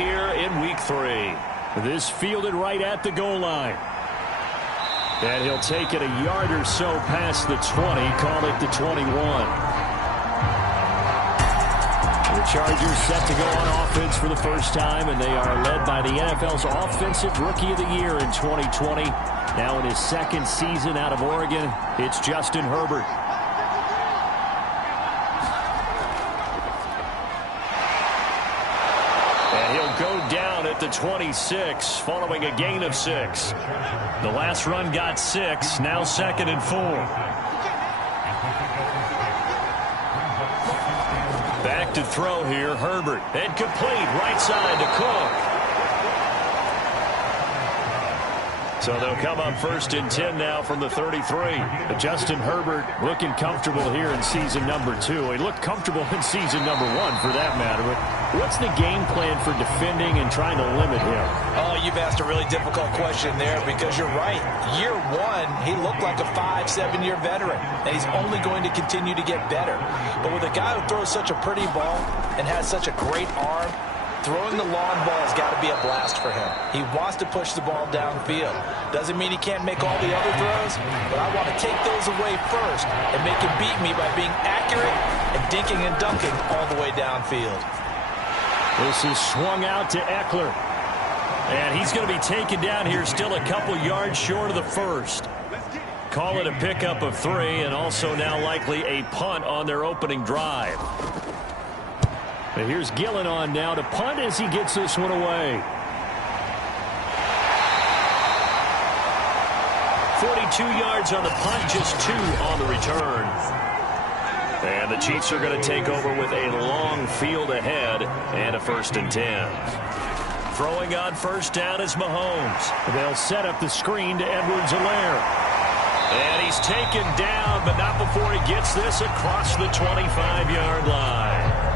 here in week 3. This fielded right at the goal line. And he'll take it a yard or so past the 20, call it the 21. The Chargers set to go on offense for the first time, and they are led by the NFL's Offensive Rookie of the Year in 2020. Now in his second season out of Oregon, it's Justin Herbert. And he'll go down at the 26 following a gain of 6. The last run got 6, now 2nd and 4. Back to throw here, Herbert. And complete, right side to Cook. So they'll come up 1st and 10 now from the 33. But Justin Herbert looking comfortable here in season number 2. He looked comfortable in season number 1 for that matter. But what's the game plan for defending and trying to limit him? Oh, you've asked a really difficult question there because you're right. Year 1, he looked like a 5-7-year veteran, and he's only going to continue to get better. But with a guy who throws such a pretty ball and has such a great arm, throwing the long ball has got to be a blast for him. He wants to push the ball downfield. Doesn't mean he can't make all the other throws, but I want to take those away first and make him beat me by being accurate and dinking and dunking all the way downfield. This is swung out to Eckler. And he's going to be taken down here still a couple yards short of the first. Call it a pickup of 3 and also now likely a punt on their opening drive. And here's Gillen on now to punt as he gets this one away. 42 yards on the punt, just 2 on the return. And the Chiefs are going to take over with a long field ahead and a 1st and 10. Throwing on 1st down is Mahomes. They'll set up the screen to Edwards-Helaire. And he's taken down, but not before he gets this across the 25-yard line.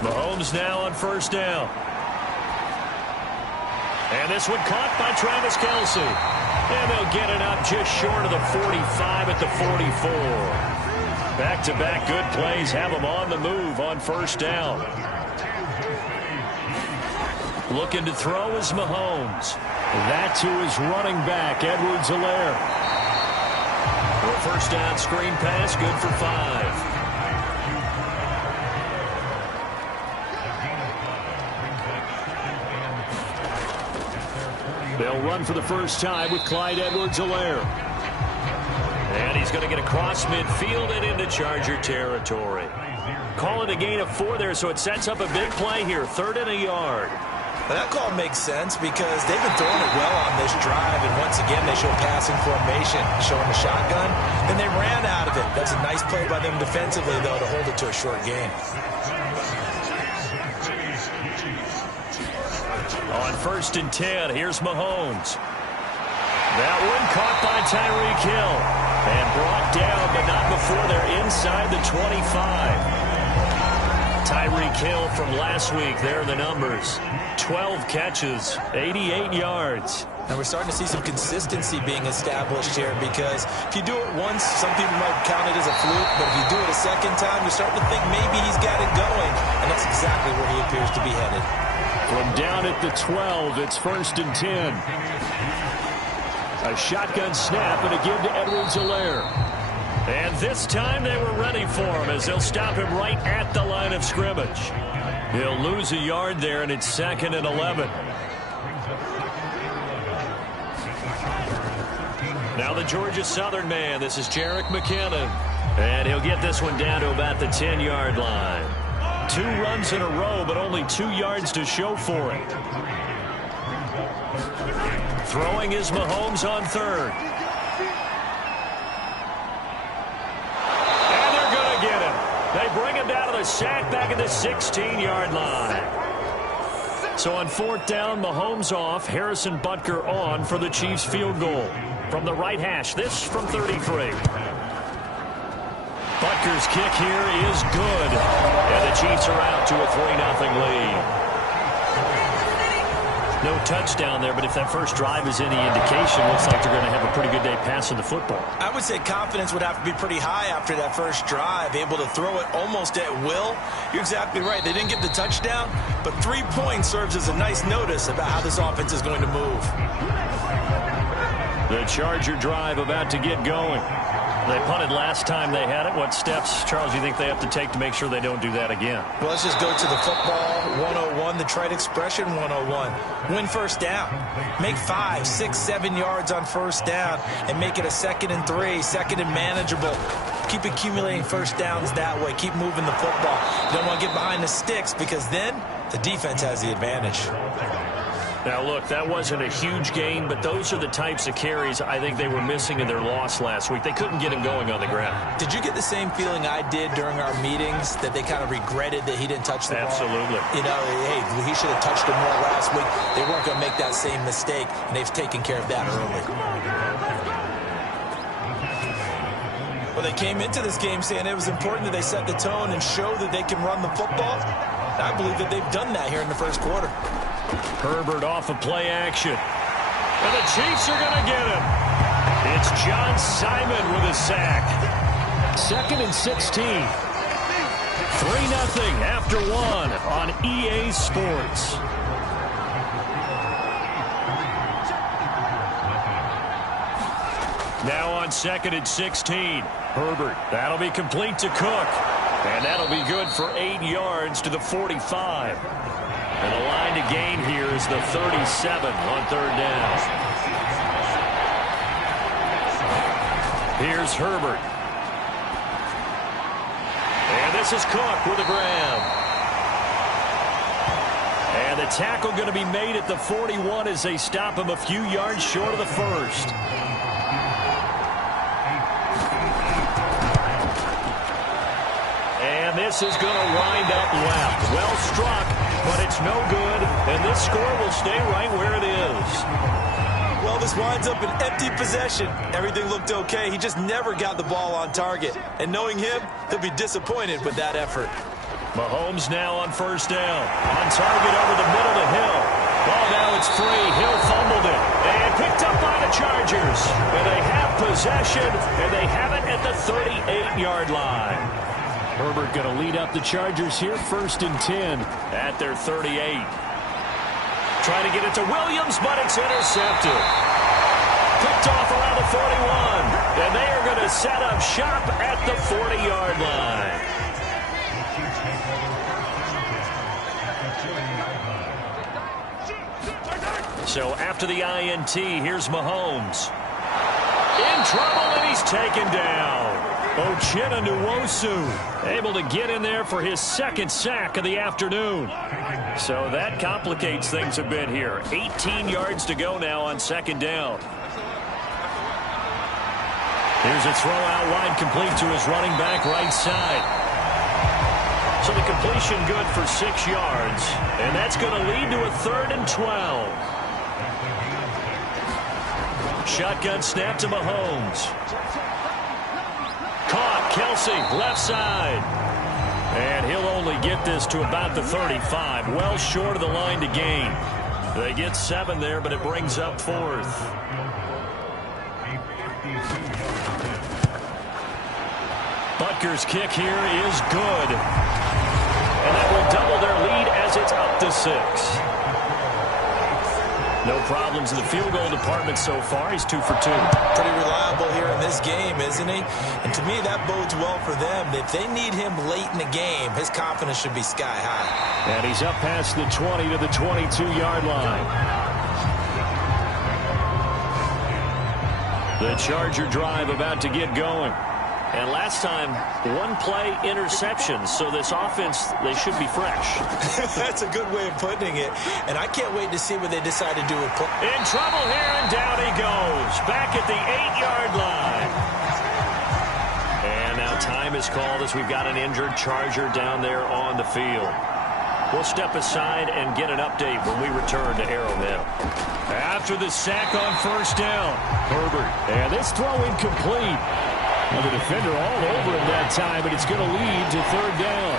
Mahomes now on 1st down. And this one caught by Travis Kelce. And they'll get it up just short of the 45 at the 44. Back-to-back good plays have them on the move on 1st down. Looking to throw is Mahomes. That to his running back, Edwards-Helaire. The 1st down screen pass, good for 5. They'll run for the first time with Clyde Edwards-Helaire. And he's going to get across midfield and into Charger territory. Call it a gain of 4 there, so it sets up a big play here. 3rd and a yard. Well, that call makes sense because they've been throwing it well on this drive, and once again they show passing formation, showing the shotgun, and they ran out of it. That's a nice play by them defensively, though, to hold it to a short gain. On 1st and 10, here's Mahomes. That one caught by Tyreek Hill and brought down, but not before they're inside the 25. Tyreek Hill from last week, there are the numbers. 12 catches, 88 yards. And we're starting to see some consistency being established here because if you do it once, some people might count it as a fluke, but if you do it a second time, you're starting to think maybe he's got it going, and that's exactly where he appears to be headed. From down at the 12, it's 1st and 10. A shotgun snap and a give to Edwards-Helaire. And this time they were ready for him as they'll stop him right at the line of scrimmage. He'll lose a yard there, and it's 2nd and 11. Now the Georgia Southern man. This is Jerick McKinnon. And he'll get this one down to about the 10-yard line. 2 runs in a row, but only 2 yards to show for it. Throwing is Mahomes on 3rd. And they're going to get him. They bring him down to the sack back at the 16-yard line. So on 4th down, Mahomes off, Harrison Butker on for the Chiefs field goal. From the right hash, this from 33. Butker's kick here is good. And the Chiefs are out to a 3-0 lead. No touchdown there, but if that first drive is any indication, looks like they're going to have a pretty good day passing the football. I would say confidence would have to be pretty high after that first drive, able to throw it almost at will. You're exactly right. They didn't get the touchdown, but 3 points serves as a nice notice about how this offense is going to move. The Charger drive about to get going. They punted last time they had it. What steps, Charles, you think they have to take to make sure they don't do that again? Well, let's just go to the football 101, the trite expression 101. Win first down. Make 5, 6, 7 yards on first down and make it a 2nd and 3, 2nd and manageable. Keep accumulating first downs that way. Keep moving the football. You don't want to get behind the sticks because then the defense has the advantage. Now, look, that wasn't a huge gain, but those are the types of carries I think they were missing in their loss last week. They couldn't get him going on the ground. Did you get the same feeling I did during our meetings, that they kind of regretted that he didn't touch the ball? Absolutely. You know, hey, he should have touched it more last week. They weren't going to make that same mistake, and they've taken care of that early. Well, they came into this game saying it was important that they set the tone and show that they can run the football. I believe that they've done that here in the first quarter. Herbert off of play action. And the Chiefs are going to get him. It's John Simon with a sack. 2nd and 16. 3-0 after 1 on EA Sports. Now on 2nd and 16. Herbert. That'll be complete to Cook. And that'll be good for 8 yards to the 45. And the line to gain here is the 37 on 3rd down. Here's Herbert. And this is Cook with a grab. And the tackle going to be made at the 41 as they stop him a few yards short of the first. And this is going to wind up left. Well struck, but it's no good, and this score will stay right where it is. Well, this winds up an empty possession. Everything looked okay. He just never got the ball on target. And knowing him, he'll be disappointed with that effort. Mahomes now on first down. On target over the middle to Hill. Oh, now it's free. Hill fumbled it. And picked up by the Chargers. And they have possession, and they have it at the 38-yard line. Herbert going to lead up the Chargers here, 1st and 10 at their 38. Trying to get it to Williams, but it's intercepted. Picked off around the 41. And they are going to set up shop at the 40-yard line. So after the INT, here's Mahomes. In trouble, and he's taken down. Uchenna Nwosu able to get in there for his 2nd sack of the afternoon. So that complicates things a bit here. 18 yards to go now on 2nd down. Here's a throw out wide, complete to his running back right side. So the completion good for 6 yards. And that's going to lead to a 3rd and 12. Shotgun snap to Mahomes. Caught, Kelsey, left side. And he'll only get this to about the 35. Well short of the line to gain. They get 7 there, but it brings up 4th. Butker's kick here is good. And that will double their lead as it's up to 6. No problems in the field goal department so far. He's 2 for 2. Pretty reliable here in this game, isn't he? And to me, that bodes well for them. If they need him late in the game, his confidence should be sky high. And he's up past the 20 to the 22-yard line. The Charger drive about to get going. And last time, 1-play interception. So this offense, they should be fresh. That's a good way of putting it. And I can't wait to see what they decide to do with play. In trouble here, and down he goes. Back at the 8-yard line. And now time is called as we've got an injured Charger down there on the field. We'll step aside and get an update when we return to Arrowhead. After the sack on first down, Herbert. And this throw incomplete. Well, the defender all over him that time, but it's going to lead to 3rd down.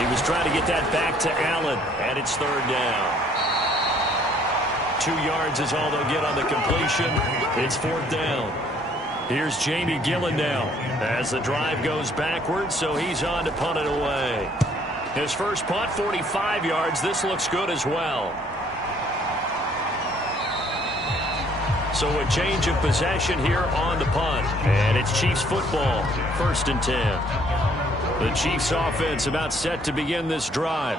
He was trying to get that back to Allen, and it's 3rd down. 2 yards is all they'll get on the completion. It's 4th down. Here's Jamie Gillen now as the drive goes backwards, so he's on to punt it away. His first punt, 45 yards. This looks good as well. So a change of possession here on the punt. And it's Chiefs football, 1st and 10. The Chiefs offense about set to begin this drive.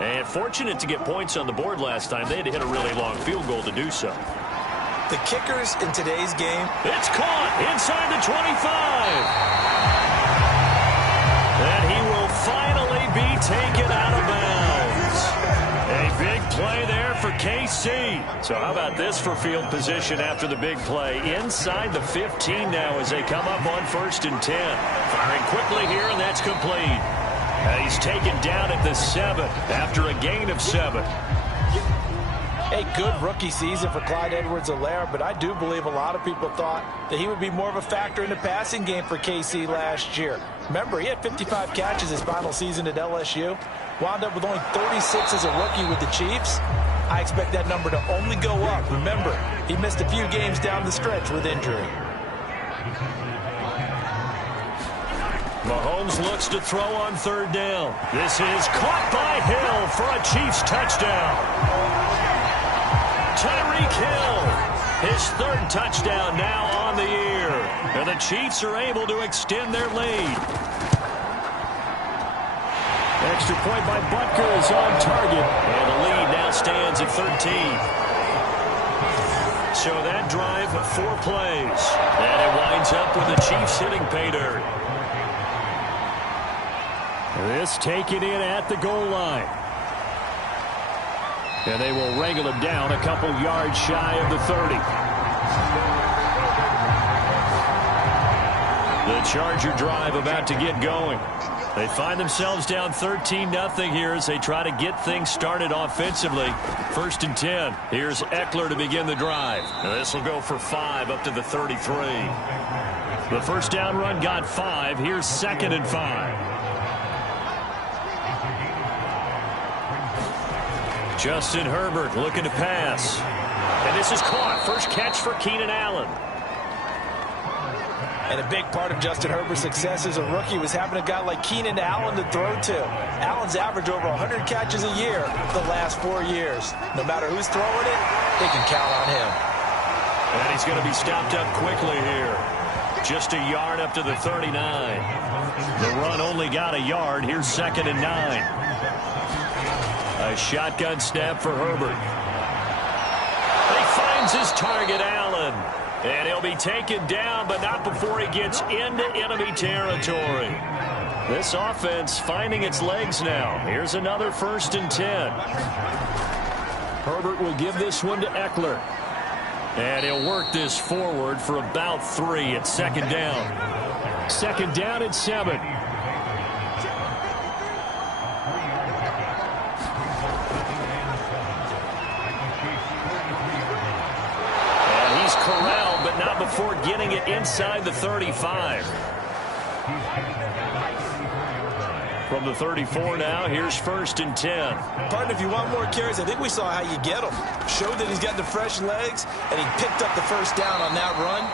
And fortunate to get points on the board last time. They had to hit a really long field goal to do so. The kickers in today's game. It's caught inside the 25. And he will finally be taken out of bounds. A big play there for KC. So how about this for field position after the big play? Inside the 15 now as they come up on 1st and 10. Firing quickly here, and that's complete. And he's taken down at the 7 after a gain of 7. A good rookie season for Clyde Edwards-Helaire, but I do believe a lot of people thought that he would be more of a factor in the passing game for KC last year. Remember, he had 55 catches his final season at LSU. Wound up with only 36 as a rookie with the Chiefs. I expect that number to only go up. Remember, he missed a few games down the stretch with injury. Mahomes looks to throw on 3rd down. This is caught by Hill for a Chiefs touchdown. Tyreek Hill, his 3rd touchdown now on the year. And the Chiefs are able to extend their lead. Extra point by Butker is on target. And the lead now stands at 13. So that drive, 4 plays. And it winds up with the Chiefs hitting pay dirt. This taken in at the goal line. And they will wrangle him down a couple yards shy of the 30. The Charger drive about to get going. They find themselves down 13-0 here as they try to get things started offensively. 1st and 10. Here's Eckler to begin the drive. This will go for 5 up to the 33. The first down run got 5. Here's 2nd and 5. Justin Herbert looking to pass. And this is caught. First catch for Keenan Allen. And a big part of Justin Herbert's success as a rookie was having a guy like Keenan Allen to throw to. Allen's averaged over 100 catches a year the last 4 years. No matter who's throwing it, they can count on him. And he's going to be stopped up quickly here. Just a yard up to the 39. The run only got a yard. Here's 2nd and 9. A shotgun snap for Herbert. He finds his target, Allen. And he'll be taken down, but not before he gets into enemy territory. This offense finding its legs now. Here's another 1st and 10. Herbert will give this one to Eckler. And he'll work this forward for about 3 at 2nd down. 2nd down at 7. Corralled, but not before getting it inside the 35. From the 34 now, here's 1st and 10. Partner, if you want more carries, I think we saw how you get them. Showed that he's got the fresh legs, and he picked up the first down on that run.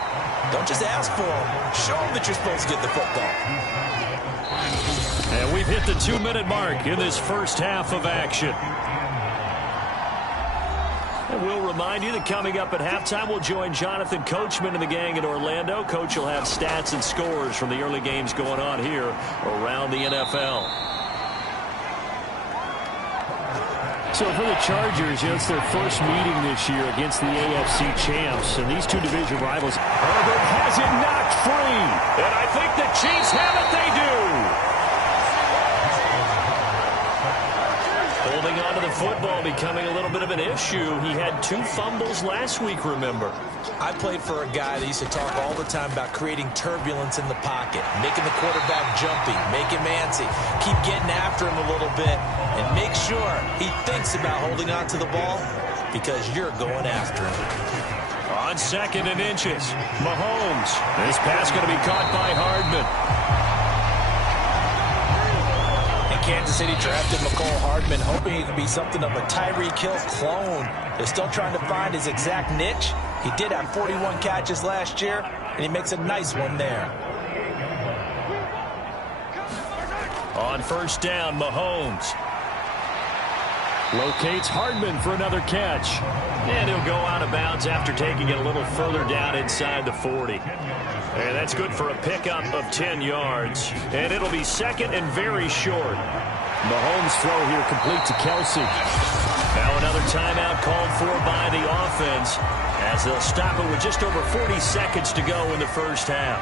Don't just ask for them. Show them that you're supposed to get the football. And we've hit the 2-minute mark in this first half of action. And we'll remind you that coming up at halftime, we'll join Jonathan Coachman and the gang in Orlando. Coach will have stats and scores from the early games going on here around the NFL. So for the Chargers, it's their first meeting this year against the AFC champs. And these two division rivals, Herbert has it knocked free. And I think the Chiefs have it. They do. Holding on to the football becoming a little bit of an issue. He had 2 fumbles last week, remember. I played for a guy that used to talk all the time about creating turbulence in the pocket, making the quarterback jumpy, make him antsy, keep getting after him a little bit, and make sure he thinks about holding on to the ball because you're going after him. On 2nd and inches, Mahomes. This pass going to be caught by Hardman. Kansas City drafted McCole Hardman, hoping he could be something of a Tyreek Hill clone. They're still trying to find his exact niche. He did have 41 catches last year, and he makes a nice one there. On first down, Mahomes locates Hardman for another catch. And he'll go out of bounds after taking it a little further down inside the 40. And that's good for a pickup of 10 yards. And it'll be second and very short. Mahomes' throw here complete to Kelsey. Now another timeout called for by the offense as they'll stop it with just over 40 seconds to go in the first half.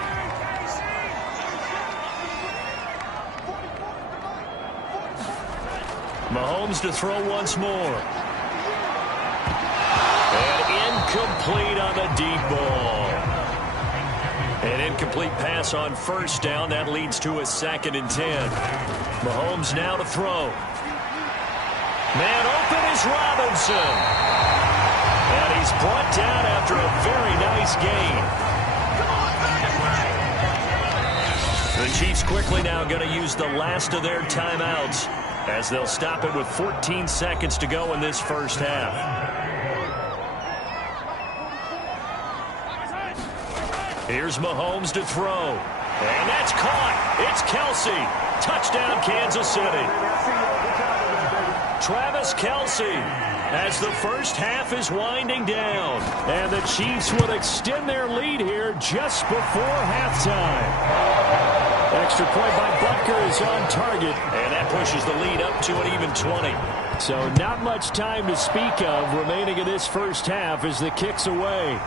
Mahomes to throw once more. And incomplete on the deep ball. An incomplete pass on first down. That leads to a 2nd and 10. Mahomes now to throw. Man open is Robinson. And he's brought down after a very nice gain. The Chiefs quickly now going to use the last of their timeouts as they'll stop it with 14 seconds to go in this first half. Here's Mahomes to throw. And that's caught. It's Kelsey. Touchdown, Kansas City. Travis Kelsey as the first half is winding down. And the Chiefs will extend their lead here just before halftime. Extra point by Butker is on target. And that pushes the lead up to an even 20. So not much time to speak of remaining in this first half as the kick's away.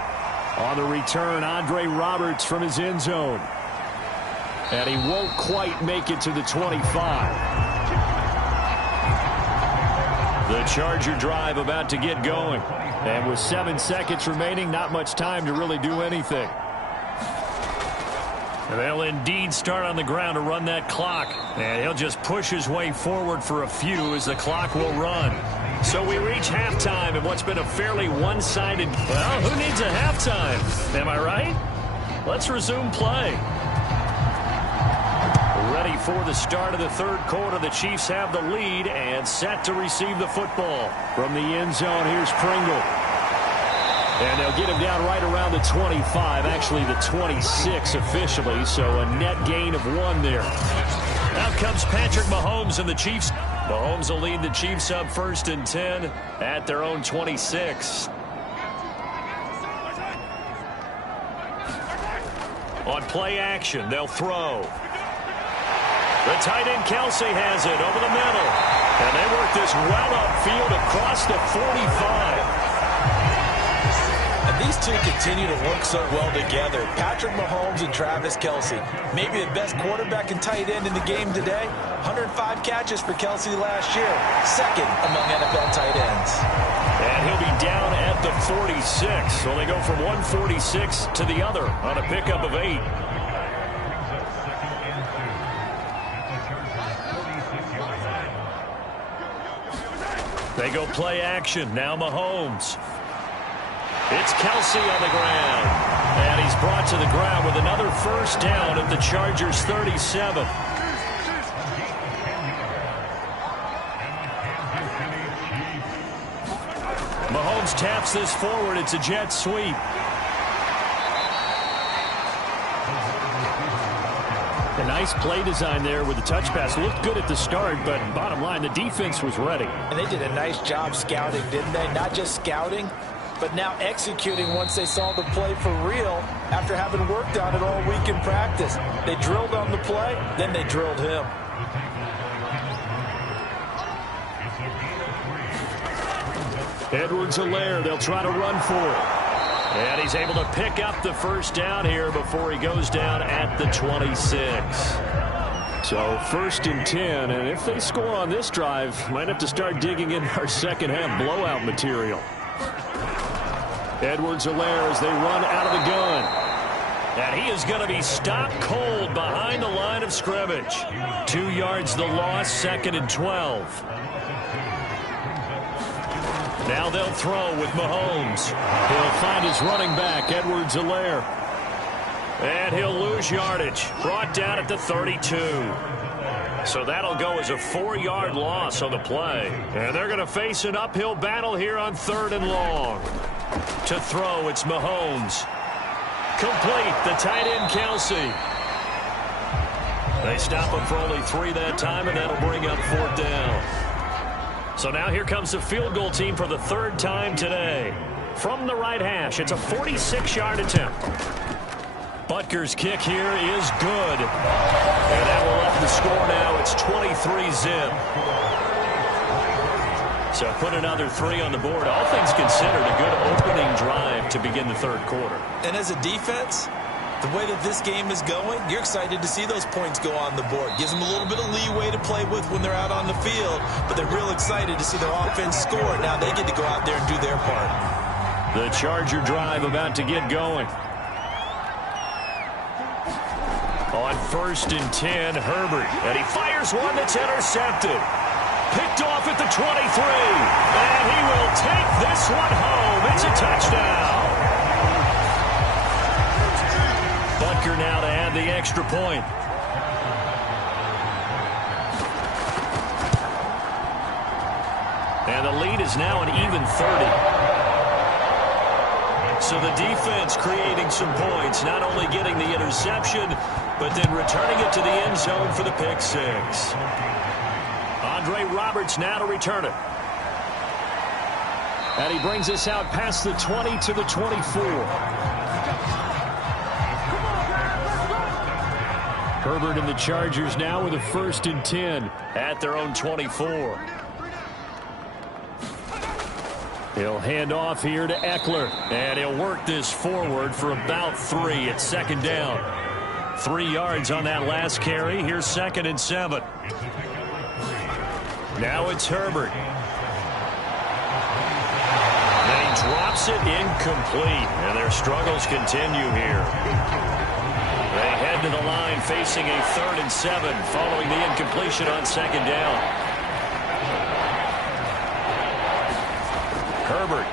On the return, Andre Roberts from his end zone. And he won't quite make it to the 25. The Charger drive about to get going. And with 7 seconds remaining, not much time to really do anything. They'll indeed start on the ground to run that clock. And he'll just push his way forward for a few as the clock will run. So we reach halftime in what's been a fairly one-sided... Well, who needs a halftime? Am I right? Let's resume play. Ready for the start of the third quarter. The Chiefs have the lead and set to receive the football. From the end zone, here's Pringle. And they'll get him down right around the 25, actually the 26 officially, so a net gain of 1 there. Out comes Patrick Mahomes and the Chiefs. Mahomes will lead the Chiefs up 1st and 10 at their own 26. On play action, they'll throw. The tight end Kelsey has it over the middle. And they work this well upfield across the 45. These two continue to work so well together. Patrick Mahomes and Travis Kelsey. Maybe the best quarterback and tight end in the game today. 105 catches for Kelsey last year. 2nd among NFL tight ends. And he'll be down at the 46. So they go from 146 to the other on a pickup of 8. They go play action. Now Mahomes. It's Kelsey on the ground. And he's brought to the ground with another first down at the Chargers' 37. Mahomes taps this forward. It's a jet sweep. A nice play design there with the touch pass. Looked good at the start, but bottom line, the defense was ready. And they did a nice job scouting, didn't they? Not just scouting, but now executing once they saw the play for real after having worked on it all week in practice. They drilled on the play, then they drilled him. Edwards-Helaire, they'll try to run for it. And he's able to pick up the first down here before he goes down at the 26. So 1st and 10, and if they score on this drive, might have to start digging in our second half blowout material. Edwards-Helaire as they run out of the gun. And he is going to be stopped cold behind the line of scrimmage. 2 yards the loss, 2nd and 12. Now they'll throw with Mahomes. He'll find his running back, Edwards-Helaire. And he'll lose yardage. Brought down at the 32. So that'll go as a 4-yard loss on the play. And they're going to face an uphill battle here on 3rd and long. To throw, it's Mahomes. Complete, the tight end, Kelsey. They stop him for only 3 that time, and that'll bring up 4th down. So now here comes the field goal team for the 3rd time today. From the right hash, it's a 46-yard attempt. Butker's kick here is good. And that will up the score now. It's 23-zip. So put another 3 on the board. All things considered, a good opening drive to begin the 3rd quarter. And as a defense, the way that this game is going, you're excited to see those points go on the board. Gives them a little bit of leeway to play with when they're out on the field, but they're real excited to see their offense score. Now they get to go out there and do their part. The Charger drive about to get going. On 1st and 10, Herbert. And he fires one that's intercepted. Picked off at the 23. And he will take this one home. It's a touchdown. Butker now to add the extra point. And the lead is now an even 30. So the defense creating some points, not only getting the interception, but then returning it to the end zone for the pick 6. Andre Roberts now to return it. And he brings us out past the 20 to the 24. Herbert and the Chargers now with a 1st and 10 at their own 24. He'll hand off here to Eckler, and he'll work this forward for about 3 at 2nd down. 3 yards on that last carry. Here's 2nd and 7. Now it's Herbert. And he drops it incomplete, and their struggles continue here. They head to the line facing a 3rd and 7 following the incompletion on 2nd down. Herbert.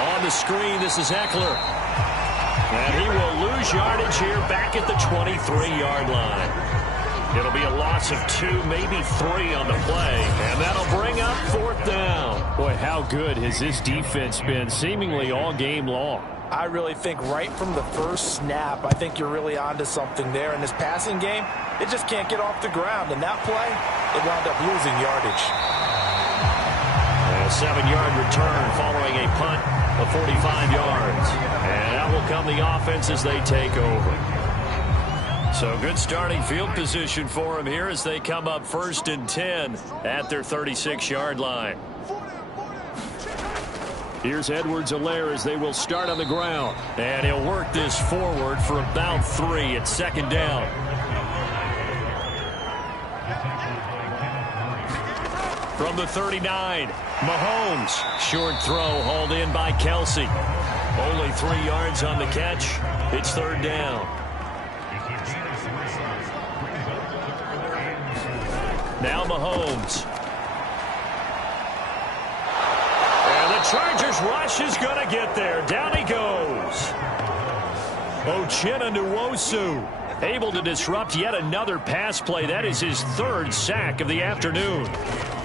On the screen, this is Eckler. And he will lose yardage here back at the 23-yard line. It'll be a loss of 2, maybe 3 on the play. And that'll bring up 4th down. Boy, how good has this defense been seemingly all game long? I really think right from the first snap, I think you're really onto something there. In this passing game, it just can't get off the ground. And that play, it wound up losing yardage. A 7-yard return following a punt of 45 yards. And out will come the offense as they take over. So good starting field position for them here as they come up 1st and 10 at their 36-yard line. Here's Edwards-Helaire as they will start on the ground. And he'll work this forward for about 3 at 2nd down. From the 39, Mahomes. Short throw hauled in by Kelsey. Only 3 yards on the catch. It's 3rd down. Now Mahomes. And the Chargers rush is going to get there. Down he goes. Uchenna Nwosu able to disrupt yet another pass play. That is his 3rd sack of the afternoon.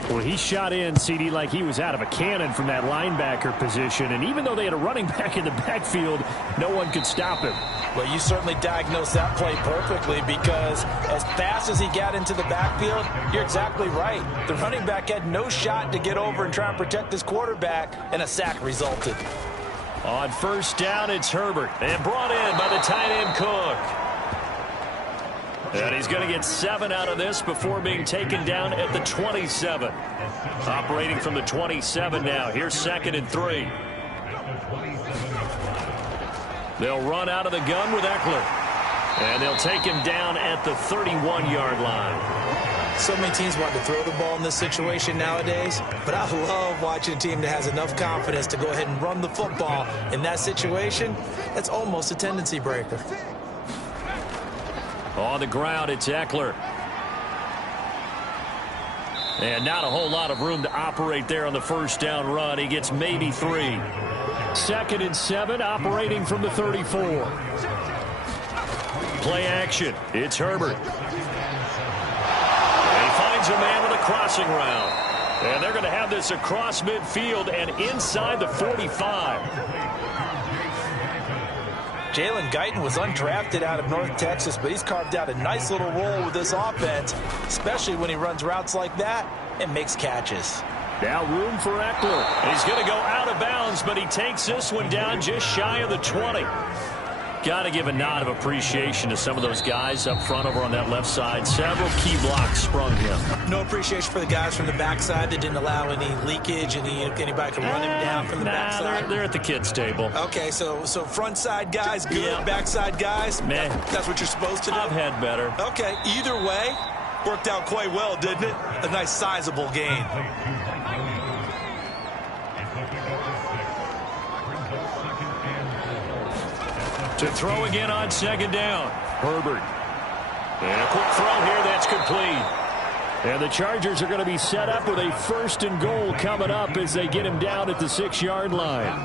Well, he shot in, CD, like he was out of a cannon from that linebacker position. And even though they had a running back in the backfield, no one could stop him. Well, you certainly diagnosed that play perfectly because as fast as he got into the backfield, you're exactly right. The running back had no shot to get over and try and protect his quarterback, and a sack resulted. On 1st down, it's Herbert. And brought in by the tight end Cook. And he's going to get 7 out of this before being taken down at the 27. Operating from the 27 now. Here's 2nd and 3. They'll run out of the gun with Eckler. And they'll take him down at the 31-yard line. So many teams want to throw the ball in this situation nowadays, but I love watching a team that has enough confidence to go ahead and run the football. In that situation, that's almost a tendency breaker. On the ground, it's Eckler. And not a whole lot of room to operate there on the 1st down run. He gets maybe 3. 2nd and 7, operating from the 34. Play action. It's Herbert. And he finds a man with a crossing route. And they're going to have this across midfield and inside the 45. Jalen Guyton was undrafted out of North Texas, but he's carved out a nice little role with this offense, especially when he runs routes like that and makes catches. Now room for Eckler. And he's going to go out of bounds, but he takes this one down just shy of the 20. Got to give a nod of appreciation to some of those guys up front over on that left side. Several key blocks sprung him. No appreciation for the guys from the backside that didn't allow any leakage, anybody could run him down from the backside. They're at the kids' table. Okay, so front side guys good, Yeah. backside guys, Man, that's what you're supposed to do? I've had better. Okay, either way, worked out quite well, didn't it? A nice sizable gain. To throw again on 2nd down. Herbert. And a quick throw here that's complete. And the Chargers are going to be set up with a 1st and goal coming up as they get him down at the 6-yard line.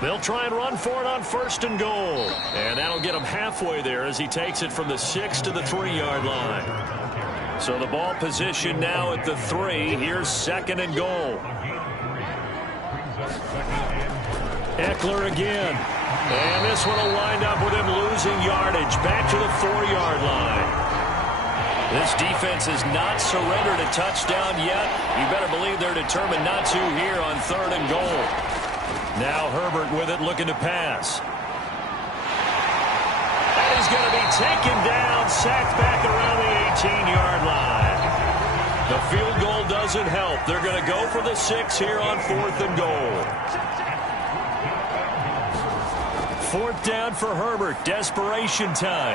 They'll try and run for it on 1st and goal. And that'll get him halfway there as he takes it from the 6 to the 3-yard line. So the ball position now at the 3. Here's 2nd and goal. Eckler again. And this one will wind up with him losing yardage back to the 4-yard line. This defense has not surrendered a touchdown yet. You better believe they're determined not to here on 3rd and goal. Now Herbert with it, looking to pass. And he's going to be taken down, sacked back around the 18-yard line. The field goal doesn't help. They're going to go for the 6 here on 4th and goal. 4th down for Herbert. Desperation time.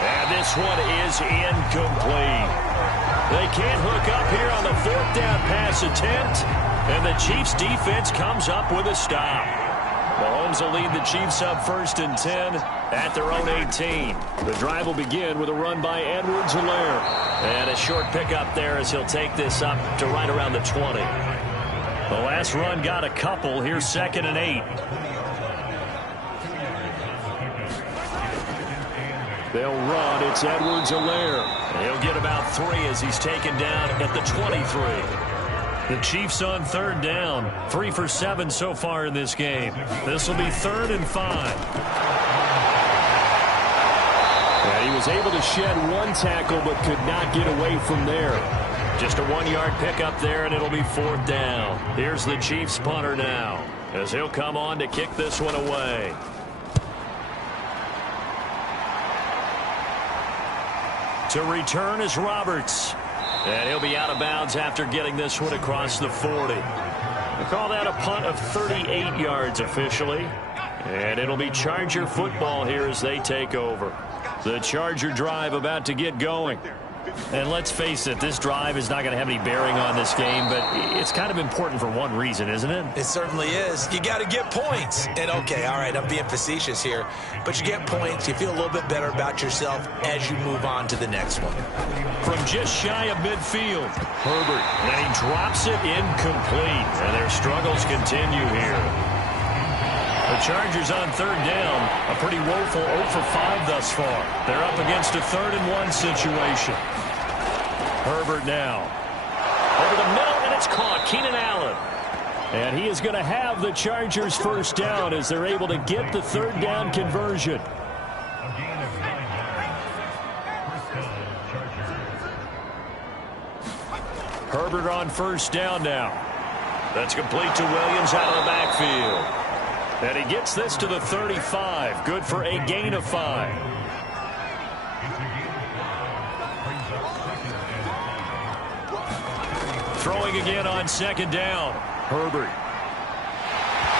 And this one is incomplete. They can't hook up here on the 4th down pass attempt. And the Chiefs defense comes up with a stop. Mahomes will lead the Chiefs up 1st and 10 at their own 18. The drive will begin with a run by Edwards-Helaire. And a short pickup there as he'll take this up to right around the 20. The last run got a couple. Here's 2nd and 8. They'll run. It's Edwards-Helaire. He'll get about 3 as he's taken down at the 23. The Chiefs on 3rd down. 3 for 7 so far in this game. This will be 3rd and 5. And he was able to shed one tackle but could not get away from there. Just a 1-yard pickup there, and it'll be 4th down. Here's the Chiefs punter now as he'll come on to kick this one away. To return is Roberts. And he'll be out of bounds after getting this one across the 40. We'll call that a punt of 38 yards officially. And it'll be Charger football here as they take over. The Charger drive about to get going. And let's face it, this drive is not going to have any bearing on this game, but it's kind of important for one reason, isn't it? It certainly is. You got to get points. And, okay, all right, I'm being facetious here, but you get points, you feel a little bit better about yourself as you move on to the next one. From just shy of midfield, Herbert, and he drops it incomplete, and their struggles continue here. The Chargers on 3rd down, a pretty woeful 0 for 5 thus far. They're up against a 3rd and 1 situation. Herbert now. Over the middle, and it's caught. Keenan Allen. And he is going to have the Chargers 1st down as they're able to get the 3rd down conversion. Herbert on 1st down now. That's complete to Williams out of the backfield. And he gets this to the 35. Good for a gain of 5. Throwing again on 2nd down. Herbert.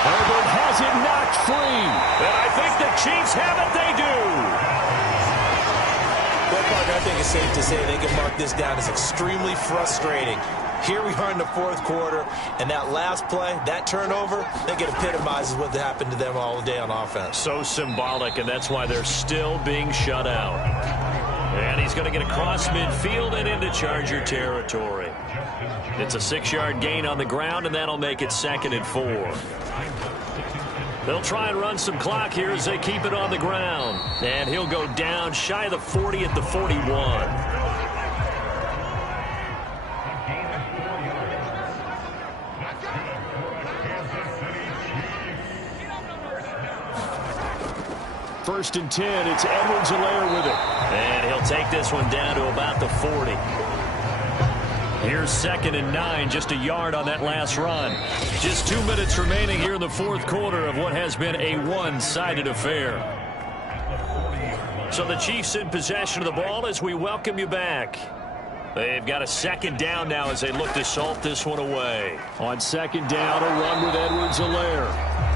Herbert has it knocked free. And I think the Chiefs have it. They do. Well, Parker, I think it's safe to say they can mark this down as extremely frustrating. Here we are in the 4th quarter, and that last play, that turnover, I think it epitomizes what happened to them all day on offense. So symbolic, and that's why they're still being shut out. And he's going to get across midfield and into Charger territory. It's a 6-yard gain on the ground, and that'll make it 2nd and 4. They'll try and run some clock here as they keep it on the ground. And he'll go down shy of the 40 at the 41. First and 10, it's Edwards-Helaire with it. And he'll take this one down to about the 40. Here's 2nd and 9, just a yard on that last run. Just 2 minutes remaining here in the fourth quarter of what has been a one-sided affair. So the Chiefs in possession of the ball as we welcome you back. They've got a 2nd down now as they look to salt this one away. On 2nd down, a run with Edwards-Helaire.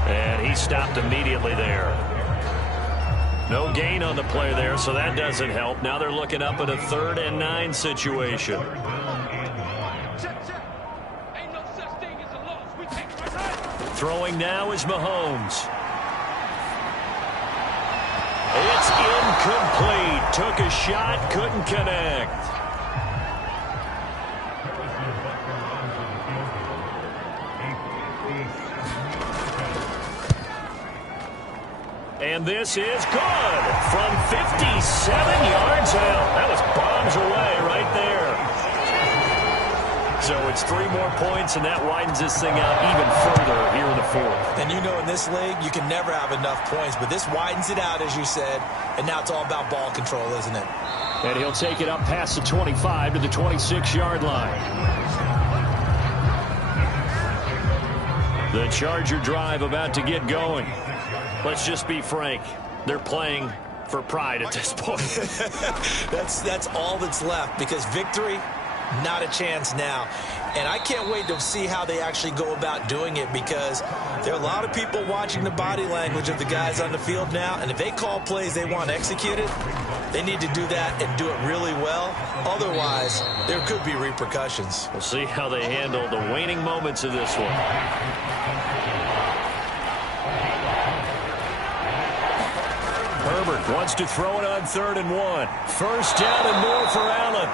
And he stopped immediately there. No gain on the play there, so that doesn't help. Now they're looking up at a 3rd and 9 situation. Throwing now is Mahomes. It's incomplete. Took a shot, couldn't connect. And this is good from 57 yards out. That was bombs away right there. So it's 3 more points, and that widens this thing out even further here in the fourth. And you know, in this league, you can never have enough points, but this widens it out, as you said, and now it's all about ball control, isn't it? And he'll take it up past the 25 to the 26-yard line. The Charger drive about to get going. Let's just be frank. They're playing for pride at this point. That's all that's left, because victory, not a chance now. And I can't wait to see how they actually go about doing it, because there are a lot of people watching the body language of the guys on the field now, and if they call plays they want executed, they need to do that and do it really well. Otherwise, there could be repercussions. We'll see how they handle the waning moments of this one. Herbert wants to throw it on 3rd and 1. First down and more for Allen.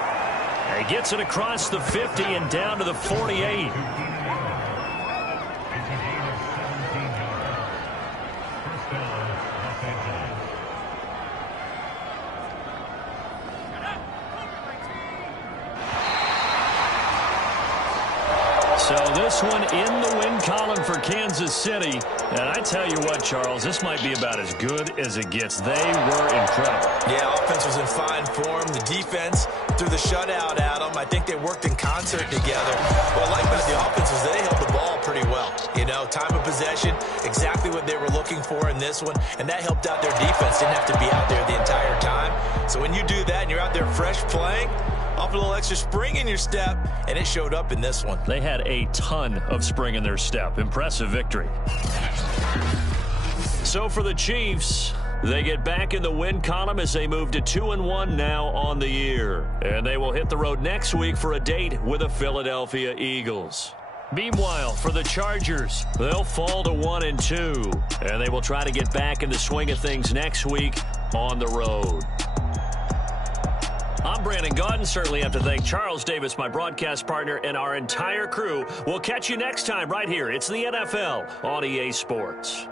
He gets it across the 50 and down to the 48. So this one in the win column for Kansas City. And I tell you what, Charles, this might be about as good as it gets. They were incredible. Yeah, offense was in fine form. The defense threw the shutout at them. I think they worked in concert together. What I like about the offense was they held the ball pretty well. You know, time of possession, exactly what they were looking for in this one. And that helped out their defense. Didn't have to be out there the entire time. So when you do that and you're out there fresh playing, off a little extra spring in your step, and it showed up in this one. They had a ton of spring in their step. Impressive victory. So for the Chiefs, they get back in the win column as they move to 2-1 now on the year. And they will hit the road next week for a date with the Philadelphia Eagles. Meanwhile, for the Chargers, they'll fall to 1-2. And they will try to get back in the swing of things next week on the road. I'm Brandon Gaudin. Certainly have to thank Charles Davis, my broadcast partner, and our entire crew. We'll catch you next time right here. It's the NFL on EA Sports.